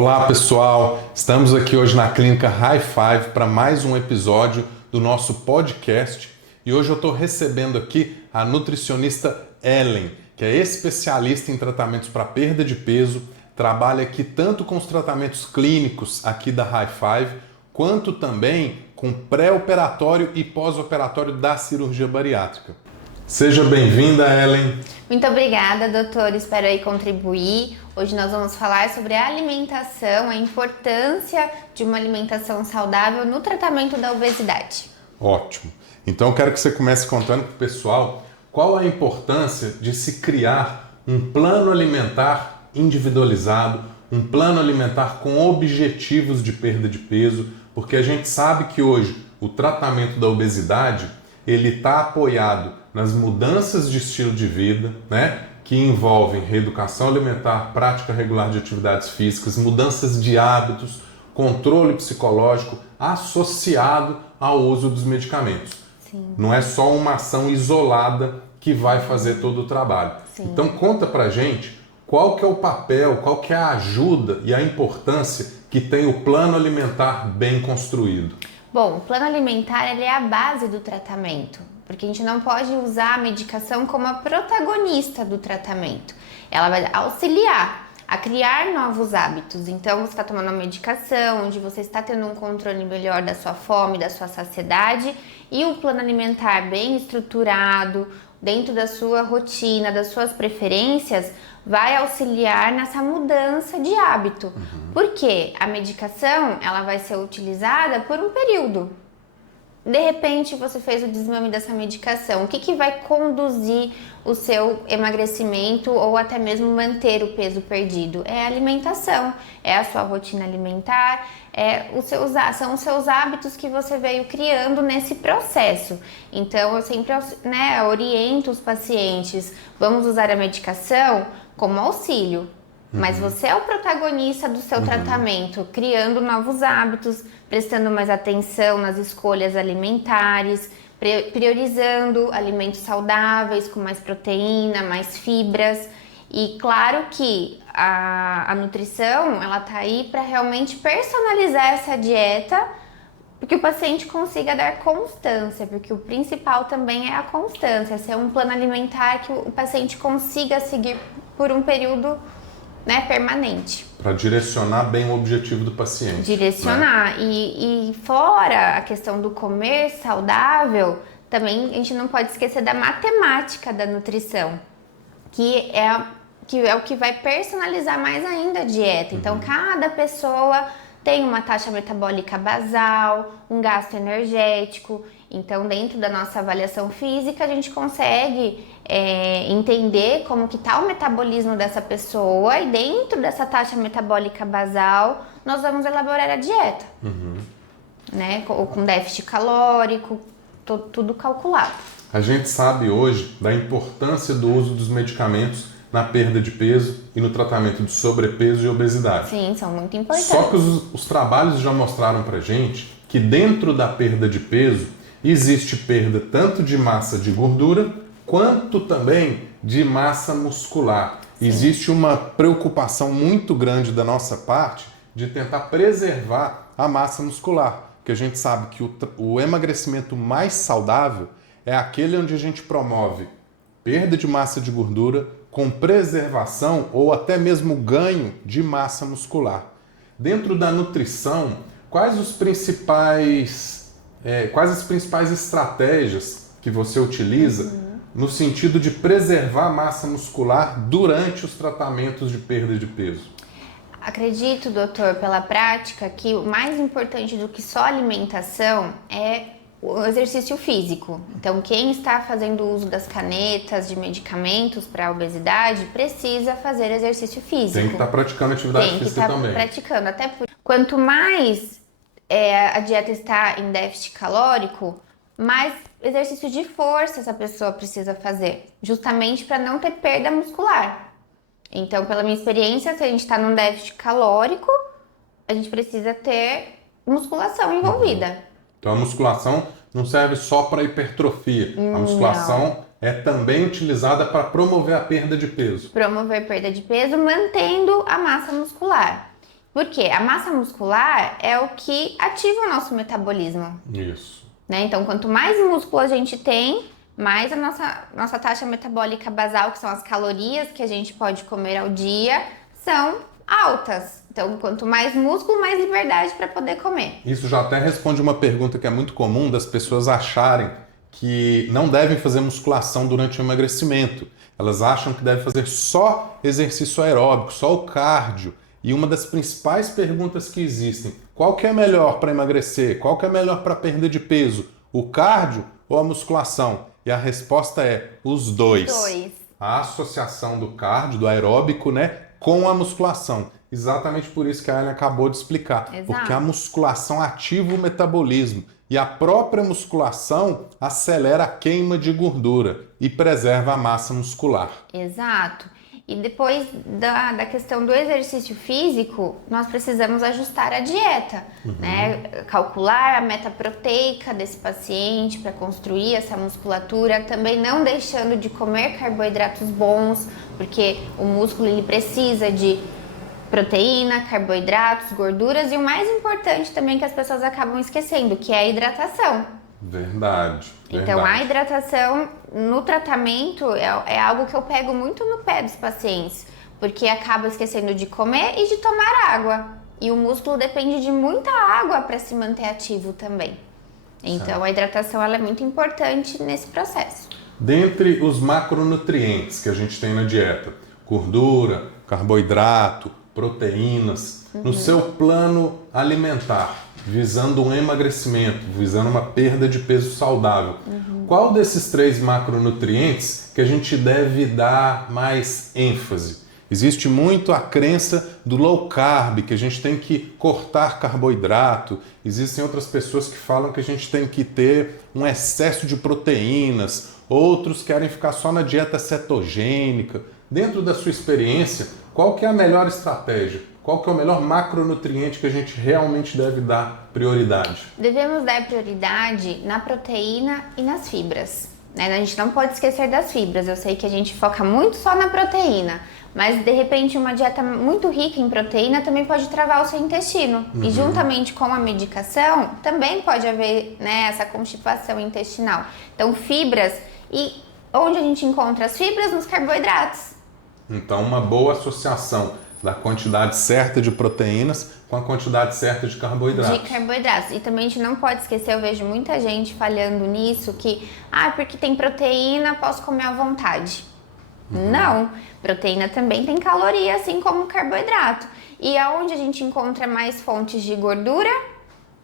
Olá pessoal, estamos aqui hoje na Clínica High Five para mais um episódio do nosso podcast e hoje eu estou recebendo aqui a nutricionista Ellen, que é especialista em tratamentos para perda de peso, trabalha aqui tanto com os tratamentos clínicos aqui da High Five, quanto também com pré-operatório e pós-operatório da cirurgia bariátrica. Seja bem-vinda, Ellen. Muito obrigada, doutor. Espero aí contribuir. Hoje nós vamos falar sobre a alimentação, a importância de uma alimentação saudável no tratamento da obesidade. Ótimo. Então eu quero que você comece contando para o pessoal qual a importância de se criar um plano alimentar individualizado, um plano alimentar com objetivos de perda de peso, porque a gente sabe que hoje o tratamento da obesidade ele está apoiado nas mudanças de estilo de vida, né? Que envolvem reeducação alimentar, prática regular de atividades físicas, mudanças de hábitos, controle psicológico associado ao uso dos medicamentos. Sim. Não é só uma ação isolada que vai fazer todo o trabalho. Sim. Então conta pra gente qual que é o papel, qual que é a ajuda e a importância que tem o plano alimentar bem construído. Bom, o plano alimentar ele é a base do tratamento, porque a gente não pode usar a medicação como a protagonista do tratamento. Ela vai auxiliar a criar novos hábitos. Então, você está tomando uma medicação onde você está tendo um controle melhor da sua fome, da sua saciedade, e o plano alimentar bem estruturado, dentro da sua rotina, das suas preferências, vai auxiliar nessa mudança de hábito. Porque a medicação ela vai ser utilizada por um período. De repente você fez o desmame dessa medicação, o que vai conduzir o seu emagrecimento ou até mesmo manter o peso perdido? É a alimentação, é a sua rotina alimentar, são os seus hábitos que você veio criando nesse processo. Então eu sempre oriento os pacientes, vamos usar a medicação como auxílio. Mas você é o protagonista do seu tratamento, criando novos hábitos, prestando mais atenção nas escolhas alimentares, priorizando alimentos saudáveis, com mais proteína, mais fibras. E claro que a nutrição, ela tá aí para realmente personalizar essa dieta, porque o paciente consiga dar constância, porque o principal também é a constância, ser um plano alimentar que o paciente consiga seguir por um período permanente. Para direcionar bem o objetivo do paciente. Direcionar. Né? E fora a questão do comer saudável, também a gente não pode esquecer da matemática da nutrição, que é o que vai personalizar mais ainda a dieta. Então, cada pessoa tem uma taxa metabólica basal, um gasto energético. Então, dentro da nossa avaliação física, a gente consegue entender como que está o metabolismo dessa pessoa e dentro dessa taxa metabólica basal, nós vamos elaborar a dieta. Né? Com déficit calórico, tudo calculado. A gente sabe hoje da importância do uso dos medicamentos na perda de peso e no tratamento de sobrepeso e obesidade. Sim, são muito importantes. Só que os trabalhos já mostraram pra gente que dentro da perda de peso existe perda tanto de massa de gordura quanto também de massa muscular. Sim. Existe uma preocupação muito grande da nossa parte de tentar preservar a massa muscular, porque a gente sabe que o emagrecimento mais saudável é aquele onde a gente promove perda de massa de gordura com preservação ou até mesmo ganho de massa muscular. Dentro da nutrição, quais as principais estratégias que você utiliza no sentido de preservar a massa muscular durante os tratamentos de perda de peso? Acredito, doutor, pela prática, que o mais importante do que só alimentação é o exercício físico. Então, quem está fazendo uso das canetas, de medicamentos para a obesidade, precisa fazer exercício físico. Tem que estar praticando atividade física também. Tem que estar praticando, até porque quanto mais a dieta está em déficit calórico, mais exercício de força essa pessoa precisa fazer, justamente para não ter perda muscular. Então, pela minha experiência, se a gente está num déficit calórico, a gente precisa ter musculação envolvida. Então, a musculação não serve só para hipertrofia. A musculação é também utilizada para promover a perda de peso. Promover perda de peso, mantendo a massa muscular. Porque a massa muscular é o que ativa o nosso metabolismo, Isso. né? Então, quanto mais músculo a gente tem, mais a nossa taxa metabólica basal, que são as calorias que a gente pode comer ao dia, são altas. Então, quanto mais músculo, mais liberdade para poder comer. Isso já até responde uma pergunta que é muito comum das pessoas acharem que não devem fazer musculação durante o emagrecimento. Elas acham que devem fazer só exercício aeróbico, só o cardio. E uma das principais perguntas que existem, qual que é melhor para emagrecer? Qual que é melhor para perda de peso? O cardio ou a musculação? E a resposta é os dois. A associação do cardio, do aeróbico, né, com a musculação. Exatamente por isso que a Ellen acabou de explicar. Exato. Porque a musculação ativa o metabolismo e a própria musculação acelera a queima de gordura e preserva a massa muscular. Exato. E depois da questão do exercício físico, nós precisamos ajustar a dieta, né? Calcular a meta proteica desse paciente para construir essa musculatura, também não deixando de comer carboidratos bons, porque o músculo ele precisa de proteína, carboidratos, gorduras e o mais importante também que as pessoas acabam esquecendo, que é a hidratação. Verdade. Então, a hidratação no tratamento é algo que eu pego muito no pé dos pacientes, porque acaba esquecendo de comer e de tomar água. E o músculo depende de muita água para se manter ativo também. Então, a hidratação ela é muito importante nesse processo. Dentre os macronutrientes que a gente tem na dieta, gordura, carboidrato, proteínas, no seu plano alimentar, visando um emagrecimento, visando uma perda de peso saudável, qual desses 3 macronutrientes que a gente deve dar mais ênfase? Existe muito a crença do low carb, que a gente tem que cortar carboidrato. Existem outras pessoas que falam que a gente tem que ter um excesso de proteínas. Outros querem ficar só na dieta cetogênica. Dentro da sua experiência, qual que é a melhor estratégia? Qual que é o melhor macronutriente que a gente realmente deve dar prioridade? Devemos dar prioridade na proteína e nas fibras, né? A gente não pode esquecer das fibras. Eu sei que a gente foca muito só na proteína, mas de repente uma dieta muito rica em proteína também pode travar o seu intestino. E juntamente com a medicação também pode haver, né, essa constipação intestinal. Então fibras, e onde a gente encontra as fibras? Nos carboidratos. Então uma boa associação da quantidade certa de proteínas com a quantidade certa de carboidratos. De carboidratos. E também a gente não pode esquecer, eu vejo muita gente falhando nisso, que porque tem proteína, posso comer à vontade. Não, proteína também tem caloria, assim como carboidrato. E aonde a gente encontra mais fontes de gordura?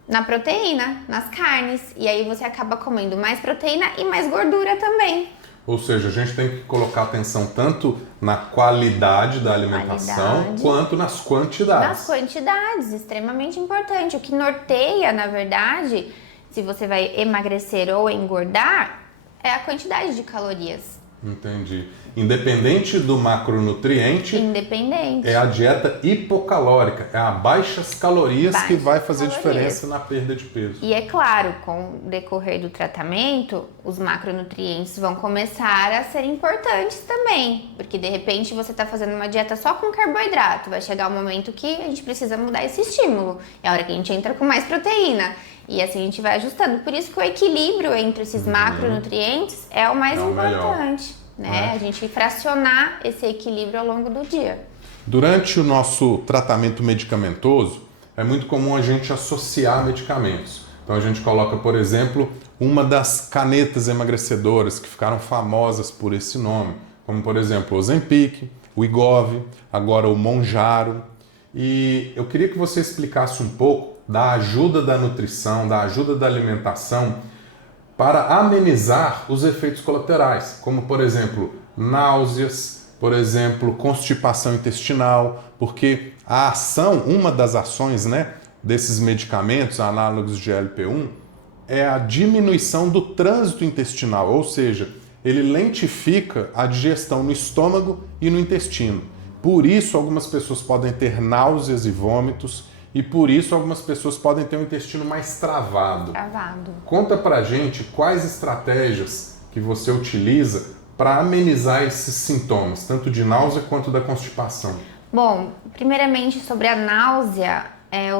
Na proteína, nas carnes. E aí você acaba comendo mais proteína e mais gordura também. Ou seja, a gente tem que colocar atenção tanto na qualidade da alimentação quanto nas quantidades. Nas quantidades, extremamente importante. O que norteia, na verdade, se você vai emagrecer ou engordar, é a quantidade de calorias. Entendi. Independente do macronutriente, Independente. é a dieta hipocalórica, é a baixas calorias que vai fazer calorias. diferença na perda de peso. E é claro, com o decorrer do tratamento, os macronutrientes vão começar a ser importantes também. Porque de repente você está fazendo uma dieta só com carboidrato, vai chegar um momento que a gente precisa mudar esse estímulo. É a hora que a gente entra com mais proteína. E assim a gente vai ajustando. Por isso que o equilíbrio entre esses macronutrientes é o mais importante. Né? A gente fracionar esse equilíbrio ao longo do dia. Durante o nosso tratamento medicamentoso, é muito comum a gente associar medicamentos. Então a gente coloca, por exemplo, uma das canetas emagrecedoras que ficaram famosas por esse nome, como por exemplo o Ozempic, o Wegovy, agora o Mounjaro. E eu queria que você explicasse um pouco da ajuda da nutrição, da ajuda da alimentação para amenizar os efeitos colaterais, como por exemplo, náuseas, por exemplo, constipação intestinal, porque a ação, uma das ações, né, desses medicamentos análogos de GLP-1 é a diminuição do trânsito intestinal, ou seja, ele lentifica a digestão no estômago e no intestino. Por isso, algumas pessoas podem ter náuseas e vômitos, e por isso algumas pessoas podem ter um intestino mais travado. Conta pra gente quais estratégias que você utiliza para amenizar esses sintomas, tanto de náusea quanto da constipação. Bom, primeiramente sobre a náusea,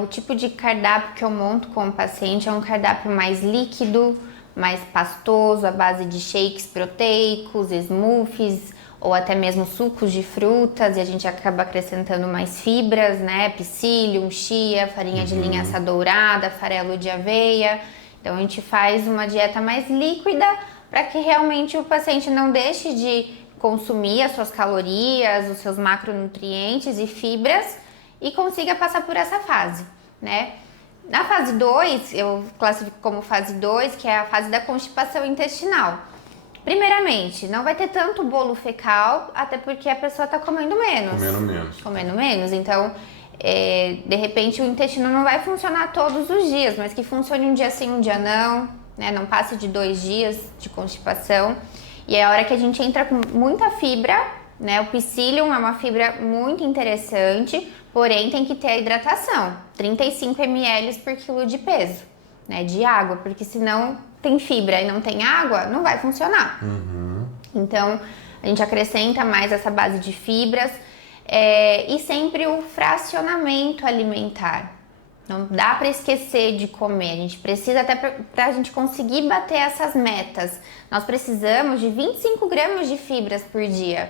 o tipo de cardápio que eu monto com o paciente é um cardápio mais líquido, mais pastoso, à base de shakes proteicos, smoothies ou até mesmo sucos de frutas, e a gente acaba acrescentando mais fibras, né? Psyllium, chia, farinha de linhaça dourada, farelo de aveia. Então a gente faz uma dieta mais líquida para que realmente o paciente não deixe de consumir as suas calorias, os seus macronutrientes e fibras e consiga passar por essa fase, né? Na fase 2, eu classifico como fase 2, que é a fase da constipação intestinal. Primeiramente, não vai ter tanto bolo fecal, até porque a pessoa está comendo menos. Comendo menos. Então, de repente, o intestino não vai funcionar todos os dias, mas que funcione um dia sim, um dia não, né? Não passe de 2 dias de constipação. E é a hora que a gente entra com muita fibra, né? O psyllium é uma fibra muito interessante, porém tem que ter a hidratação, 35 ml por quilo de peso, né? De água, porque senão tem fibra e não tem água, não vai funcionar. Então, a gente acrescenta mais essa base de fibras e sempre o fracionamento alimentar. Não dá para esquecer de comer, a gente precisa até para a gente conseguir bater essas metas. Nós precisamos de 25 gramas de fibras por dia.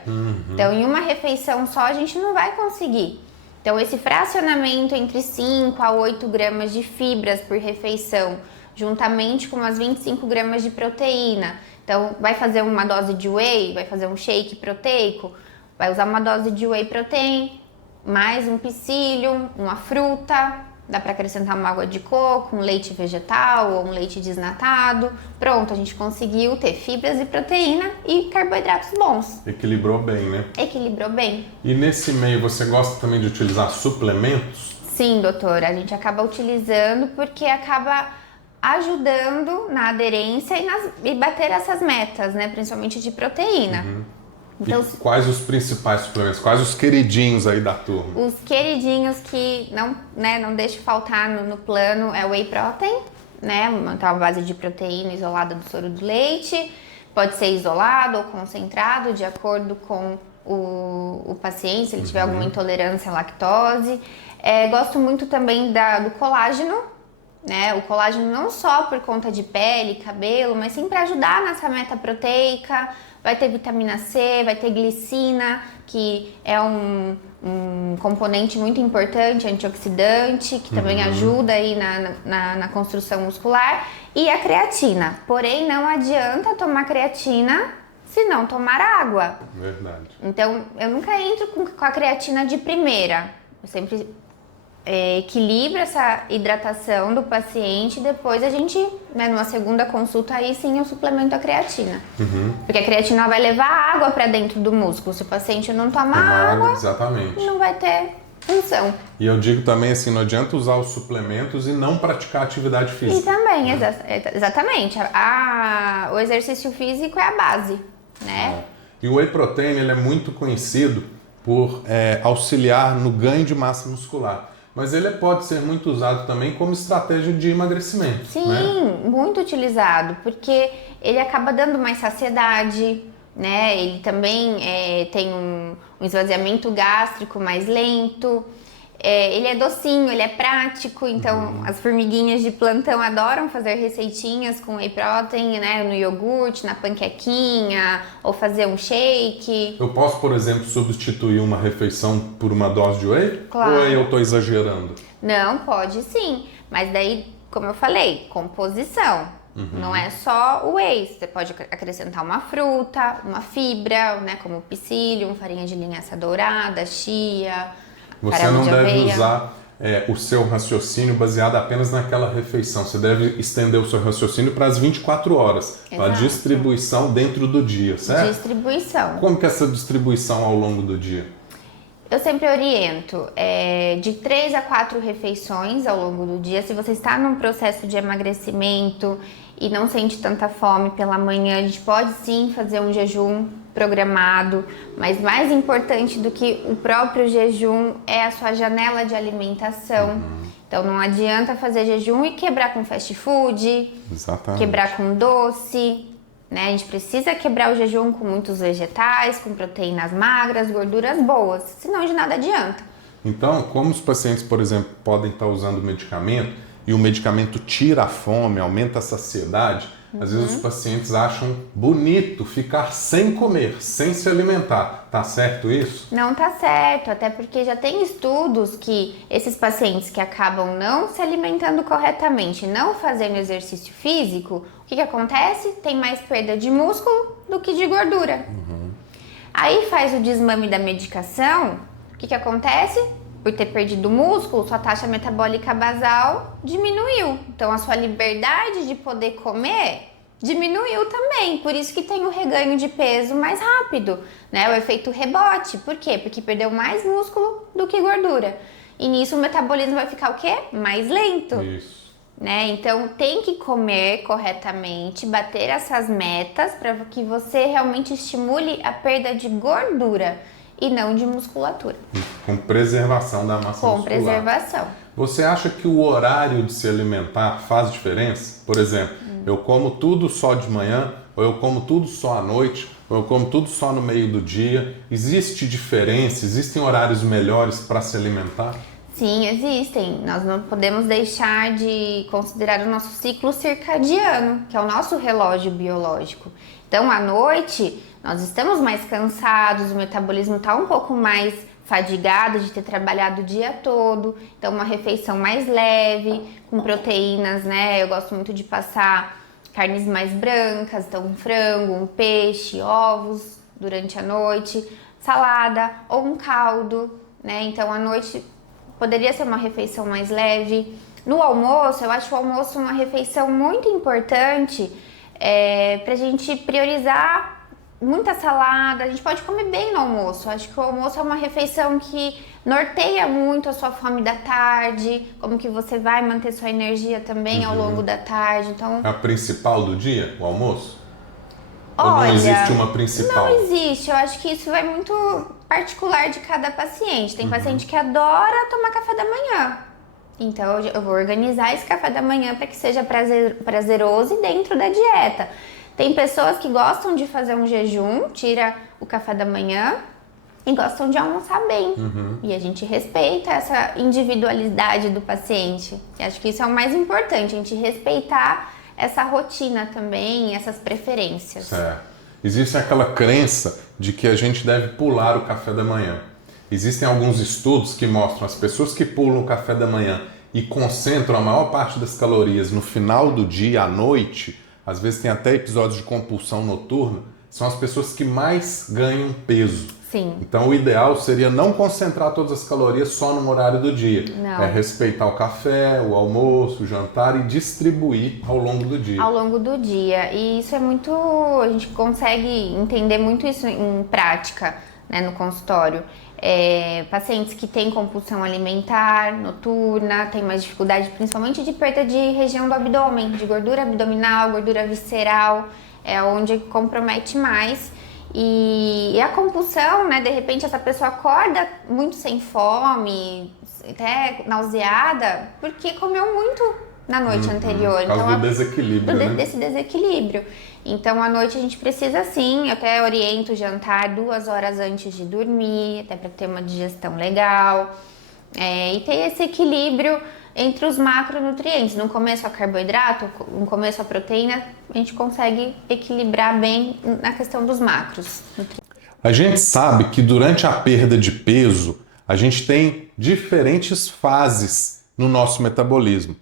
Então, em uma refeição só, a gente não vai conseguir. Então, esse fracionamento entre 5 a 8 gramas de fibras por refeição, juntamente com umas 25 gramas de proteína. Então, vai fazer uma dose de whey, vai fazer um shake proteico, vai usar uma dose de whey protein, mais um psyllium, uma fruta, dá para acrescentar uma água de coco, um leite vegetal ou um leite desnatado. Pronto, a gente conseguiu ter fibras e proteína e carboidratos bons. Equilibrou bem, né? Equilibrou bem. E nesse meio, você gosta também de utilizar suplementos? Sim, doutora, a gente acaba utilizando porque acaba ajudando na aderência e bater essas metas, né? Principalmente de proteína. Então, e quais os principais suplementos? Quais os queridinhos aí da turma? Os queridinhos que não deixo faltar no plano é o whey protein, né? Então, a base de proteína isolada do soro do leite. Pode ser isolado ou concentrado, de acordo com o paciente, se ele tiver alguma intolerância à lactose. Gosto muito também do colágeno, né? O colágeno não só por conta de pele, cabelo, mas sim para ajudar nessa meta proteica. Vai ter vitamina C, vai ter glicina, que é um componente muito importante, antioxidante, que também ajuda aí na construção muscular. E a creatina. Porém, não adianta tomar creatina se não tomar água. Verdade. Então, eu nunca entro com a creatina de primeira. Eu sempre equilibra essa hidratação do paciente e depois a gente, numa segunda consulta, aí sim eu suplemento a creatina. Porque a creatina vai levar água para dentro do músculo. Se o paciente não tomar água, exatamente, não vai ter função. E eu digo também assim, não adianta usar os suplementos e não praticar atividade física. E também, exatamente, o exercício físico é a base, né? E o whey protein, ele é muito conhecido por auxiliar no ganho de massa muscular. Mas ele pode ser muito usado também como estratégia de emagrecimento. Sim, né? Muito utilizado, porque ele acaba dando mais saciedade, né? Ele também tem um esvaziamento gástrico mais lento. Ele é docinho, ele é prático, então as formiguinhas de plantão adoram fazer receitinhas com whey protein, né? No iogurte, na panquequinha, ou fazer um shake. Eu posso, por exemplo, substituir uma refeição por uma dose de whey? Claro. Ou eu estou exagerando? Não, pode sim, mas daí, como eu falei, composição. Não é só o whey, você pode acrescentar uma fruta, uma fibra, né? Como psyllium, farinha de linhaça dourada, chia. Você não deve usar o seu raciocínio baseado apenas naquela refeição. Você deve estender o seu raciocínio para as 24 horas, para a distribuição dentro do dia, certo? Distribuição. Como que é essa distribuição ao longo do dia? Eu sempre oriento de 3 a 4 refeições ao longo do dia. Se você está num processo de emagrecimento e não sente tanta fome pela manhã, a gente pode sim fazer um jejum programado, mas mais importante do que o próprio jejum é a sua janela de alimentação. Então não adianta fazer jejum e quebrar com fast food, Exatamente. quebrar com doce, né? A gente precisa quebrar o jejum com muitos vegetais, com proteínas magras, gorduras boas, senão de nada adianta. Então, como os pacientes, por exemplo, podem estar usando medicamento e o medicamento tira a fome, aumenta a saciedade, às vezes os pacientes acham bonito ficar sem comer, sem se alimentar. Tá certo isso? Não tá certo, até porque já tem estudos que esses pacientes que acabam não se alimentando corretamente, não fazendo exercício físico, o que acontece? Tem mais perda de músculo do que de gordura. Aí faz o desmame da medicação, o que acontece? Por ter perdido músculo, sua taxa metabólica basal diminuiu. Então a sua liberdade de poder comer diminuiu também. Por isso que tem o reganho de peso mais rápido, né? O efeito rebote. Por quê? Porque perdeu mais músculo do que gordura. E nisso o metabolismo vai ficar o quê? Mais lento. Isso. Né? Então tem que comer corretamente, bater essas metas para que você realmente estimule a perda de gordura e não de musculatura. Com preservação da massa muscular. Com preservação. Você acha que o horário de se alimentar faz diferença? Por exemplo, eu como tudo só de manhã, ou eu como tudo só à noite, ou eu como tudo só no meio do dia. Existe diferença? Existem horários melhores para se alimentar? Sim, existem. Nós não podemos deixar de considerar o nosso ciclo circadiano, que é o nosso relógio biológico. Então, à noite, nós estamos mais cansados, o metabolismo está um pouco mais fadigado de ter trabalhado o dia todo. Então, uma refeição mais leve, com proteínas, né? Eu gosto muito de passar carnes mais brancas, então um frango, um peixe, ovos durante a noite, salada ou um caldo, né? Então, à noite poderia ser uma refeição mais leve. No almoço, eu acho o almoço uma refeição muito importante pra gente priorizar muita salada. A gente pode comer bem no almoço. Eu acho que o almoço é uma refeição que norteia muito a sua fome da tarde, como que você vai manter sua energia também ao longo da tarde. Então, é a principal do dia, o almoço? olha, ou não existe uma principal? Não existe. Eu acho que isso vai muito particular de cada paciente. Tem paciente que adora tomar café da manhã. Então, eu vou organizar esse café da manhã para que seja prazeroso e dentro da dieta. Tem pessoas que gostam de fazer um jejum, tira o café da manhã e gostam de almoçar bem. E a gente respeita essa individualidade do paciente. E acho que isso é o mais importante, a gente respeitar essa rotina também, essas preferências. Certo. Existe aquela crença de que a gente deve pular o café da manhã. Existem alguns estudos que mostram as pessoas que pulam o café da manhã e concentram a maior parte das calorias no final do dia, à noite, às vezes tem até episódios de compulsão noturna, são as pessoas que mais ganham peso. Sim. Então o ideal seria não concentrar todas as calorias só no horário do dia. Não. É respeitar o café, o almoço, o jantar e distribuir ao longo do dia. Ao longo do dia. E isso é muito... A gente consegue entender muito isso em prática, né, no consultório. Pacientes que têm compulsão alimentar noturna, têm mais dificuldade principalmente de perda de região do abdômen, de gordura abdominal, gordura visceral, é onde compromete mais. E a compulsão, né, de repente essa pessoa acorda muito sem fome, até nauseada, porque comeu muito na noite anterior. Por causa do desequilíbrio, né? Desse desequilíbrio. Então, à noite a gente precisa sim, eu até oriento o jantar 2 horas antes de dormir, até para ter uma digestão legal. E ter esse equilíbrio entre os macronutrientes. No começo a carboidrato, no começo a proteína, a gente consegue equilibrar bem na questão dos macros. A gente sabe que durante a perda de peso, a gente tem diferentes fases no nosso metabolismo.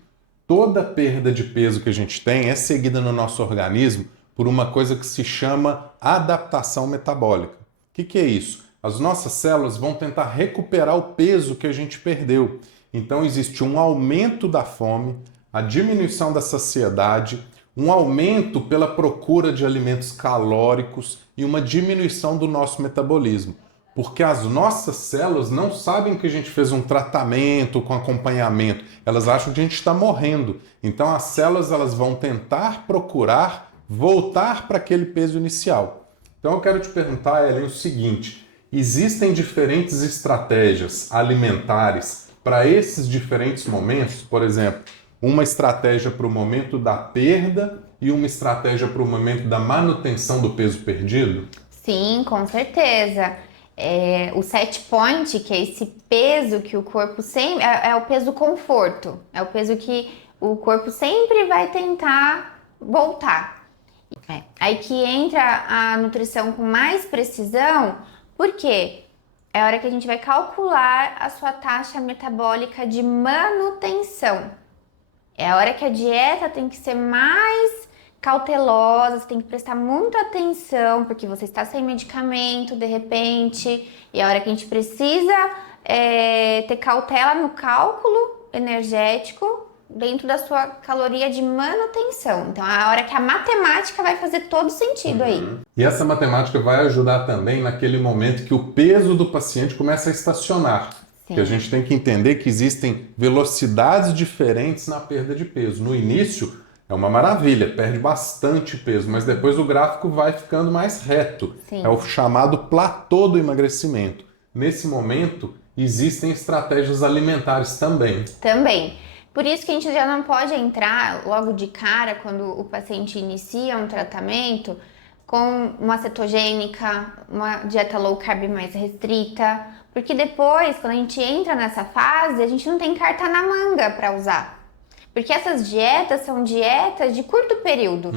Toda perda de peso que a gente tem é seguida no nosso organismo por uma coisa que se chama adaptação metabólica. O que é isso? As nossas células vão tentar recuperar o peso que a gente perdeu. Então existe um aumento da fome, a diminuição da saciedade, um aumento pela procura de alimentos calóricos e uma diminuição do nosso metabolismo. Porque as nossas células não sabem que a gente fez um tratamento com acompanhamento. Elas acham que a gente está morrendo. Então as células elas vão tentar procurar voltar para aquele peso inicial. Então eu quero te perguntar, Ellen, o seguinte: existem diferentes estratégias alimentares para esses diferentes momentos? Por exemplo, uma estratégia para o momento da perda e e uma estratégia para o momento da manutenção do peso perdido? Sim, com certeza. O set point, que é esse peso que o corpo sempre... É o peso conforto. É o peso que o corpo sempre vai tentar voltar. Aí que entra a nutrição com mais precisão, porque é a hora que a gente vai calcular a sua taxa metabólica de manutenção. É a hora que a dieta tem que ser mais cautelosa, você tem que prestar muita atenção, porque você está sem medicamento de repente, e é a hora que a gente precisa ter cautela no cálculo energético dentro da sua caloria de manutenção. Então é a hora que a matemática vai fazer todo sentido aí. E essa matemática vai ajudar também naquele momento que o peso do paciente começa a estacionar. Sim. Que a gente tem que entender que existem velocidades diferentes na perda de peso. No início é uma maravilha, perde bastante peso, mas depois o gráfico vai ficando mais reto. Sim. É o chamado platô do emagrecimento. Nesse momento, existem estratégias alimentares também. Também. Por isso que a gente já não pode entrar logo de cara, quando o paciente inicia um tratamento, com uma cetogênica, uma dieta low carb mais restrita, porque depois, quando a gente entra nessa fase, a gente não tem carta na manga para usar. Porque essas dietas são dietas de curto período.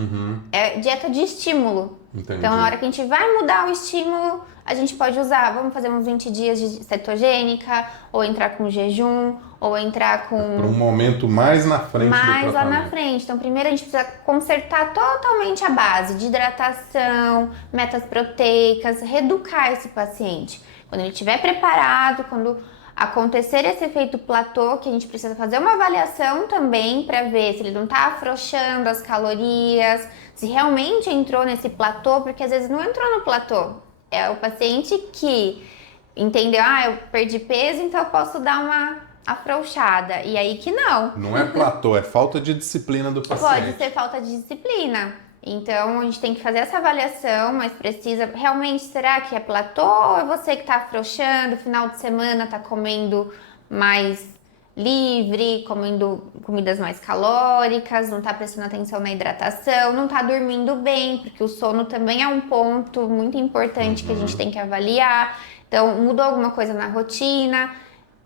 É dieta de estímulo. Entendi. Então, na hora que a gente vai mudar o estímulo, a gente pode usar, vamos fazer uns 20 dias de cetogênica, ou entrar com jejum, ou entrar com... Para um momento mais na frente do mais lá tratamento. na frente. Então, primeiro a gente precisa consertar totalmente a base de hidratação, metas proteicas, reeducar esse paciente. Quando ele estiver preparado, quando acontecer esse efeito platô, que a gente precisa fazer uma avaliação também para ver se ele não está afrouxando as calorias, se realmente entrou nesse platô, porque às vezes não entrou no platô. É o paciente que entendeu, eu perdi peso, então eu posso dar uma afrouxada. E aí que não. Não é platô, é falta de disciplina do paciente. Pode ser falta de disciplina. Então, a gente tem que fazer essa avaliação mais precisa. Realmente, será que é platô ou é você que está afrouxando? Final de semana está comendo mais livre, comendo comidas mais calóricas, não está prestando atenção na hidratação, não está dormindo bem, porque o sono também é um ponto muito importante que a gente tem que avaliar. Então, mudou alguma coisa na rotina?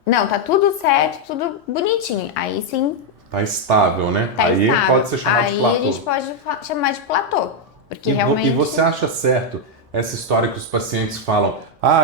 Não, tá tudo certo, tudo bonitinho. Aí sim... Tá estável, né? Tá aí estável. pode ser chamado de platô. Aí a gente pode chamar de platô, porque realmente... E você acha certo essa história que os pacientes falam,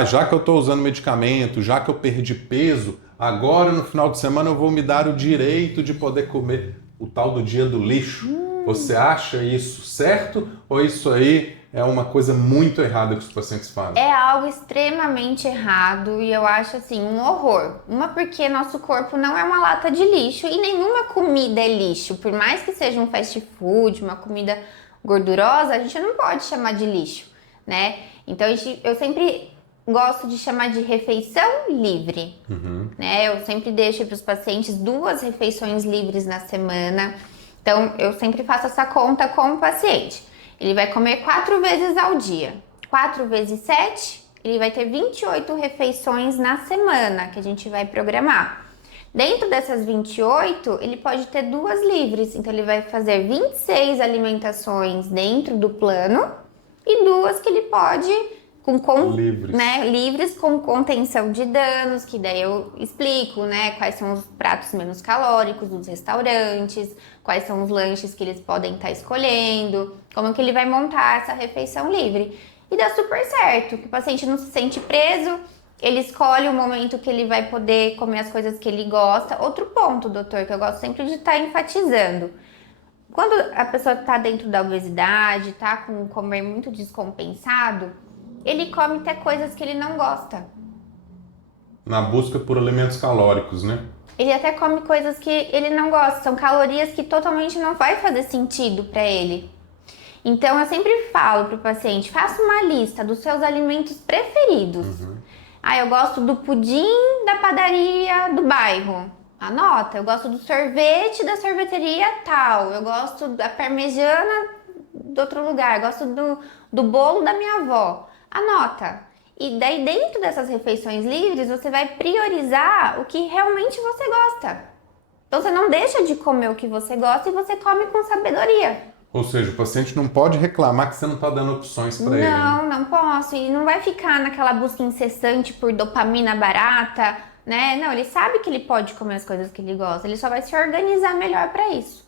já que eu estou usando medicamento, já que eu perdi peso, agora no final de semana eu vou me dar o direito de poder comer o tal do dia do lixo. Você acha isso certo ou isso aí é uma coisa muito errada que os pacientes fazem? É algo extremamente errado e eu acho assim um horror. Uma porque nosso corpo não é uma lata de lixo e nenhuma comida é lixo. Por mais que seja um fast food, uma comida gordurosa, a gente não pode chamar de lixo, né? Então eu sempre gosto de chamar de refeição livre, né? Eu sempre deixo para os pacientes 2 refeições livres na semana. Então eu sempre faço essa conta com o paciente. Ele vai comer 4 vezes ao dia. 4 vezes 7, ele vai ter 28 refeições na semana que a gente vai programar. Dentro dessas 28, ele pode ter 2 livres. Então, ele vai fazer 26 alimentações dentro do plano e 2 que ele pode... livres. Né, livres com contenção de danos, que daí eu explico, né, quais são os pratos menos calóricos dos restaurantes, quais são os lanches que eles podem estar escolhendo, como que ele vai montar essa refeição livre. E dá super certo, que o paciente não se sente preso, ele escolhe o momento que ele vai poder comer as coisas que ele gosta. Outro ponto, doutor, que eu gosto sempre de estar enfatizando. Quando a pessoa está dentro da obesidade, está com um comer muito descompensado, ele come até coisas que ele não gosta. Na busca por alimentos calóricos, né? Ele até come coisas que ele não gosta. São calorias que totalmente não vai fazer sentido para ele. Então, eu sempre falo para o paciente, faça uma lista dos seus alimentos preferidos. Eu gosto do pudim da padaria do bairro. Anota. Eu gosto do sorvete da sorveteria tal. Eu gosto da parmegiana de outro lugar. Eu gosto do bolo da minha avó. Anota. E daí dentro dessas refeições livres você vai priorizar o que realmente você gosta. Então você não deixa de comer o que você gosta e você come com sabedoria. Ou seja, o paciente não pode reclamar que você não está dando opções para ele. Não, não posso. E não vai ficar naquela busca incessante por dopamina barata, né? Não, ele sabe que ele pode comer as coisas que ele gosta, ele só vai se organizar melhor para isso.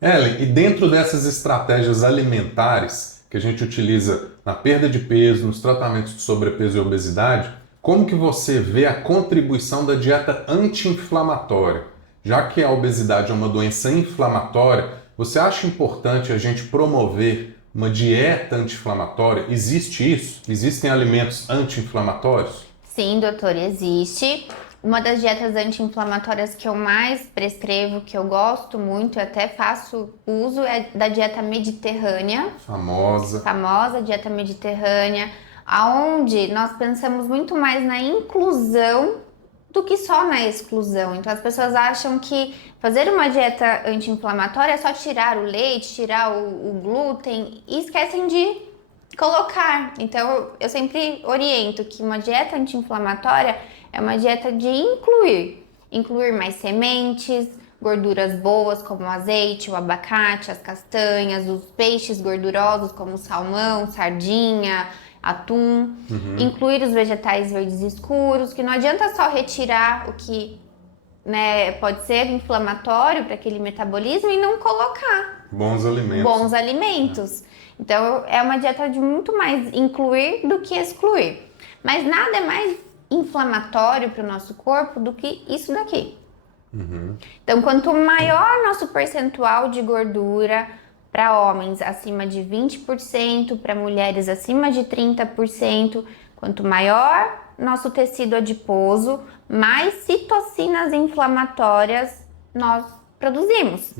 Ellen, e dentro dessas estratégias alimentares que a gente utiliza na perda de peso, nos tratamentos de sobrepeso e obesidade, como que você vê a contribuição da dieta anti-inflamatória? Já que a obesidade é uma doença inflamatória, você acha importante a gente promover uma dieta anti-inflamatória? Existe isso? Existem alimentos anti-inflamatórios? Sim, doutor, existe. Uma das dietas anti-inflamatórias que eu mais prescrevo, que eu gosto muito e até faço uso, é da dieta mediterrânea. Famosa dieta mediterrânea, aonde nós pensamos muito mais na inclusão do que só na exclusão. Então as pessoas acham que fazer uma dieta anti-inflamatória é só tirar o leite, tirar o glúten e esquecem de colocar. Então eu sempre oriento que uma dieta anti-inflamatória é uma dieta de incluir mais sementes, gorduras boas como o azeite, o abacate, as castanhas, os peixes gordurosos como o salmão, sardinha, atum, incluir os vegetais verdes escuros, que não adianta só retirar o que, né, pode ser inflamatório para aquele metabolismo e não colocar bons alimentos. Então é uma dieta de muito mais incluir do que excluir. Mas nada é mais inflamatório para o nosso corpo do que isso daqui. Então, quanto maior nosso percentual de gordura para homens acima de 20%, para mulheres acima de 30%, quanto maior nosso tecido adiposo, mais citocinas inflamatórias nós produzimos.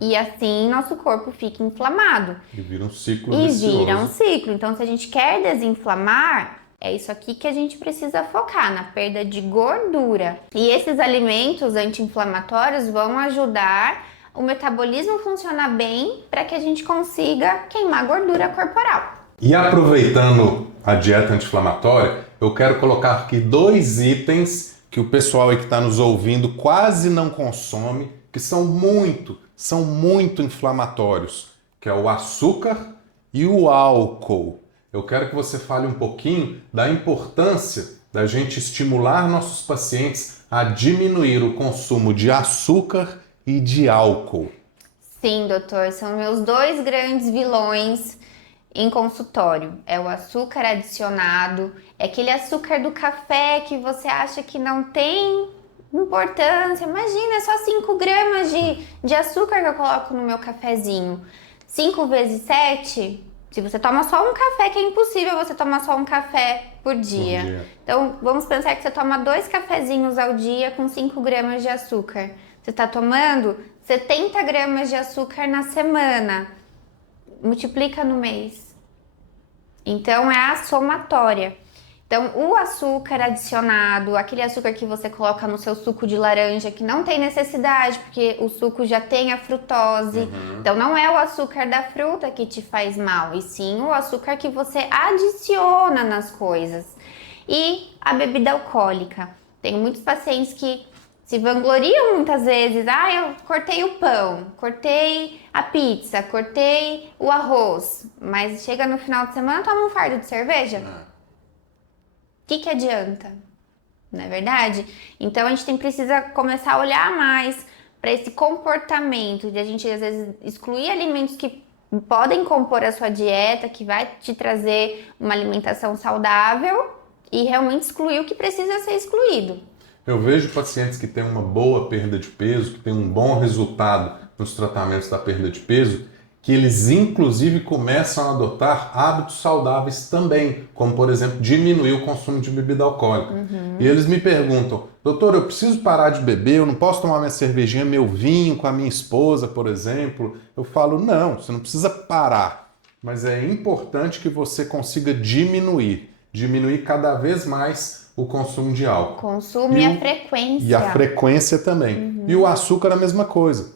E assim nosso corpo fica inflamado. E vira um ciclo vicioso. Então, se a gente quer desinflamar, é isso aqui que a gente precisa focar, na perda de gordura. E esses alimentos anti-inflamatórios vão ajudar o metabolismo funcionar bem para que a gente consiga queimar gordura corporal. E aproveitando a dieta anti-inflamatória, eu quero colocar aqui 2 itens que o pessoal aí que está nos ouvindo quase não consome, que são muito inflamatórios, que é o açúcar e o álcool. Eu quero que você fale um pouquinho da importância da gente estimular nossos pacientes a diminuir o consumo de açúcar e de álcool. Sim, doutor, são meus 2 grandes vilões em consultório. É o açúcar adicionado, é aquele açúcar do café que você acha que não tem importância. Imagina, é só 5 gramas de açúcar que eu coloco no meu cafezinho. 5 vezes 7... Se você toma só um café, que é impossível você tomar só um café por dia. Então, vamos pensar que você toma 2 cafezinhos ao dia com 5 gramas de açúcar. Você está tomando 70 gramas de açúcar na semana. Multiplica no mês. Então, é a somatória. Então, o açúcar adicionado, aquele açúcar que você coloca no seu suco de laranja, que não tem necessidade, porque o suco já tem a frutose. Então, não é o açúcar da fruta que te faz mal, e sim o açúcar que você adiciona nas coisas. E a bebida alcoólica. Tenho muitos pacientes que se vangloriam muitas vezes. Eu cortei o pão, cortei a pizza, cortei o arroz. Mas chega no final de semana, toma um fardo de cerveja. O que adianta? Não é verdade? Então a gente precisa começar a olhar mais para esse comportamento de a gente às vezes excluir alimentos que podem compor a sua dieta, que vai te trazer uma alimentação saudável e realmente excluir o que precisa ser excluído. Eu vejo pacientes que têm uma boa perda de peso, que têm um bom resultado nos tratamentos da perda de peso, que eles inclusive começam a adotar hábitos saudáveis também, como por exemplo diminuir o consumo de bebida alcoólica. E eles me perguntam, doutor, eu preciso parar de beber, eu não posso tomar minha cervejinha, meu vinho com a minha esposa, por exemplo? Eu falo, não, você não precisa parar, mas é importante que você consiga diminuir cada vez mais o consumo de álcool. Consumo e a frequência. E a frequência também. E o açúcar a mesma coisa.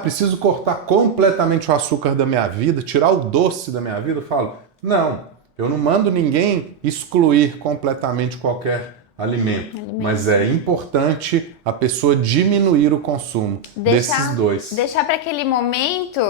Preciso cortar completamente o açúcar da minha vida, tirar o doce da minha vida? Eu falo, não, eu não mando ninguém excluir completamente qualquer alimento. Mas é importante a pessoa diminuir o consumo desses dois. Deixar para aquele momento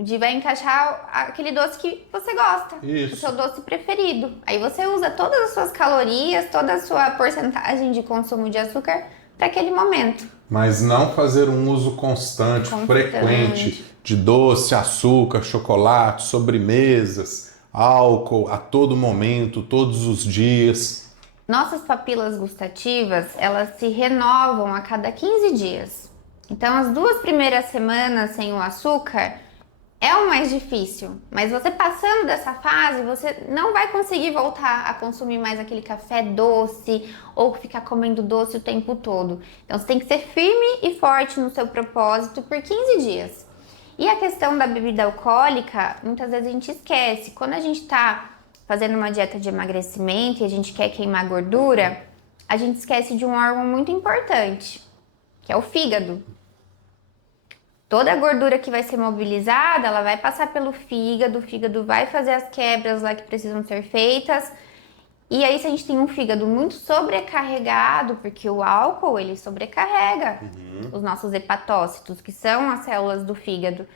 de vai encaixar aquele doce que você gosta. Isso. O seu doce preferido. Aí você usa todas as suas calorias, toda a sua porcentagem de consumo de açúcar para aquele momento. Mas não fazer um uso constante, frequente de doce, açúcar, chocolate, sobremesas, álcool a todo momento, todos os dias. Nossas papilas gustativas, elas se renovam a cada 15 dias. Então, as 2 primeiras semanas sem o açúcar é o mais difícil. Mas você passando dessa fase, você não vai conseguir voltar a consumir mais aquele café doce ou ficar comendo doce o tempo todo. Então, você tem que ser firme e forte no seu propósito por 15 dias. E a questão da bebida alcoólica, muitas vezes a gente esquece. Quando a gente está fazendo uma dieta de emagrecimento e a gente quer queimar gordura, a gente esquece de um órgão muito importante, que é o fígado. Toda a gordura que vai ser mobilizada, ela vai passar pelo fígado, o fígado vai fazer as quebras lá que precisam ser feitas. E aí, se a gente tem um fígado muito sobrecarregado, porque o álcool, ele sobrecarrega os nossos hepatócitos, que são as células do fígado.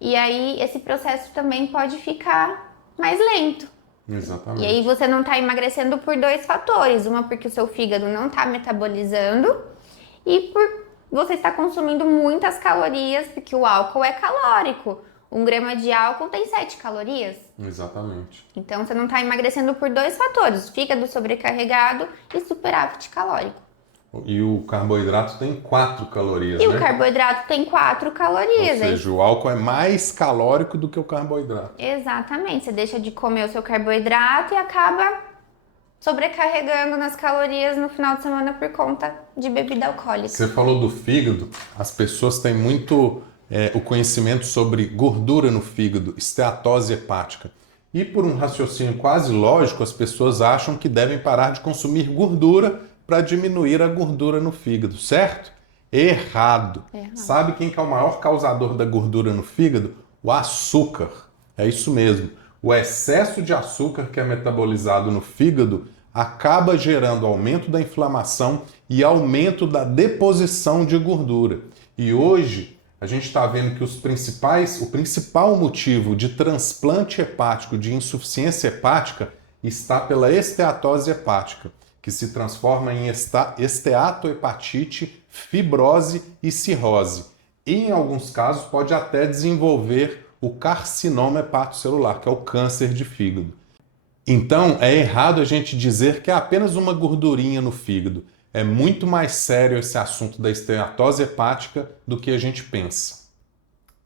E aí, esse processo também pode ficar mais lento. Exatamente. E aí, você não está emagrecendo por 2 fatores. Uma, porque o seu fígado não está metabolizando e por você está consumindo muitas calorias, porque o álcool é calórico. 1 grama de álcool tem 7 calorias. Exatamente. Então, você não está emagrecendo por 2 fatores, fígado sobrecarregado e superávit calórico. E o carboidrato tem 4 calorias, né? E o carboidrato tem 4 calorias. Ou seja, o álcool é mais calórico do que o carboidrato. Exatamente. Você deixa de comer o seu carboidrato e acaba sobrecarregando nas calorias no final de semana por conta de bebida alcoólica. Você falou do fígado, as pessoas têm muito o conhecimento sobre gordura no fígado, esteatose hepática. E por um raciocínio quase lógico, as pessoas acham que devem parar de consumir gordura para diminuir a gordura no fígado, certo? Errado. Sabe quem que é o maior causador da gordura no fígado? O açúcar. É isso mesmo. O excesso de açúcar que é metabolizado no fígado acaba gerando aumento da inflamação e aumento da deposição de gordura. E hoje a gente está vendo que o principal motivo de transplante hepático, de insuficiência hepática, está pela esteatose hepática, que se transforma em esteatohepatite, fibrose e cirrose. E, em alguns casos, pode até desenvolver o carcinoma hepatocelular, que é o câncer de fígado. Então, é errado a gente dizer que é apenas uma gordurinha no fígado. É muito mais sério esse assunto da esteatose hepática do que a gente pensa.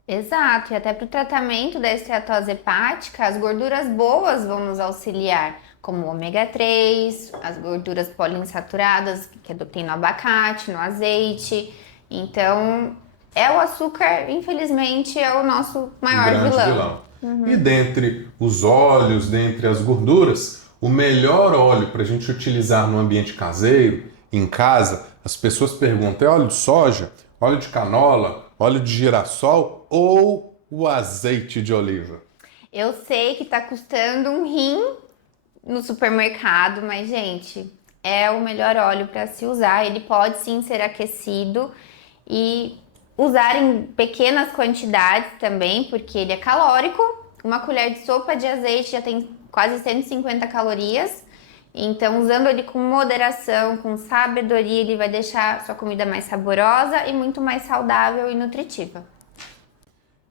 Exato, e até para o tratamento da esteatose hepática, as gorduras boas vão nos auxiliar, como o ômega 3, as gorduras poliinsaturadas, que tem no abacate, no azeite. Então, o açúcar, infelizmente, é o nosso maior vilão. E dentre os óleos, dentre as gorduras, o melhor óleo para a gente utilizar no ambiente caseiro, em casa, as pessoas perguntam: é óleo de soja, óleo de canola, óleo de girassol ou o azeite de oliva? Eu sei que está custando um rim no supermercado, mas, gente, é o melhor óleo para se usar. Ele pode sim ser aquecido e usar em pequenas quantidades também, porque ele é calórico. Uma colher de sopa de azeite já tem quase 150 calorias. Então, usando ele com moderação, com sabedoria, ele vai deixar sua comida mais saborosa e muito mais saudável e nutritiva.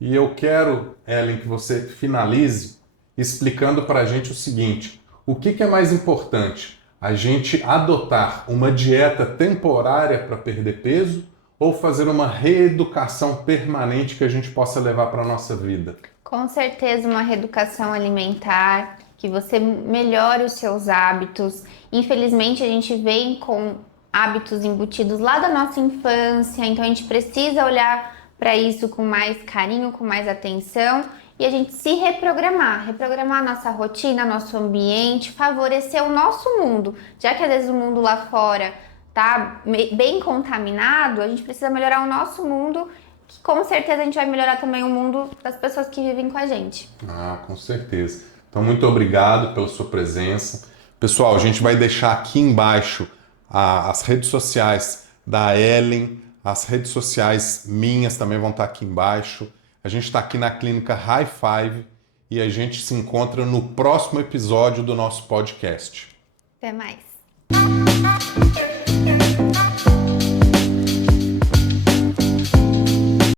E eu quero, Ellen, que você finalize explicando para a gente o seguinte: o que é mais importante? A gente adotar uma dieta temporária para perder peso ou fazer uma reeducação permanente que a gente possa levar para a nossa vida? Com certeza, uma reeducação alimentar, que você melhore os seus hábitos. Infelizmente, a gente vem com hábitos embutidos lá da nossa infância, então a gente precisa olhar para isso com mais carinho, com mais atenção e a gente se reprogramar a nossa rotina, nosso ambiente, favorecer o nosso mundo. Já que às vezes o mundo lá fora tá bem contaminado, a gente precisa melhorar o nosso mundo, que com certeza a gente vai melhorar também o mundo das pessoas que vivem com a gente. Ah, com certeza. Então, muito obrigado pela sua presença. Pessoal, a gente vai deixar aqui embaixo As redes sociais da Ellen, as redes sociais minhas também vão estar aqui embaixo. A gente está aqui na Clínica High Five e a gente se encontra no próximo episódio do nosso podcast. Até mais.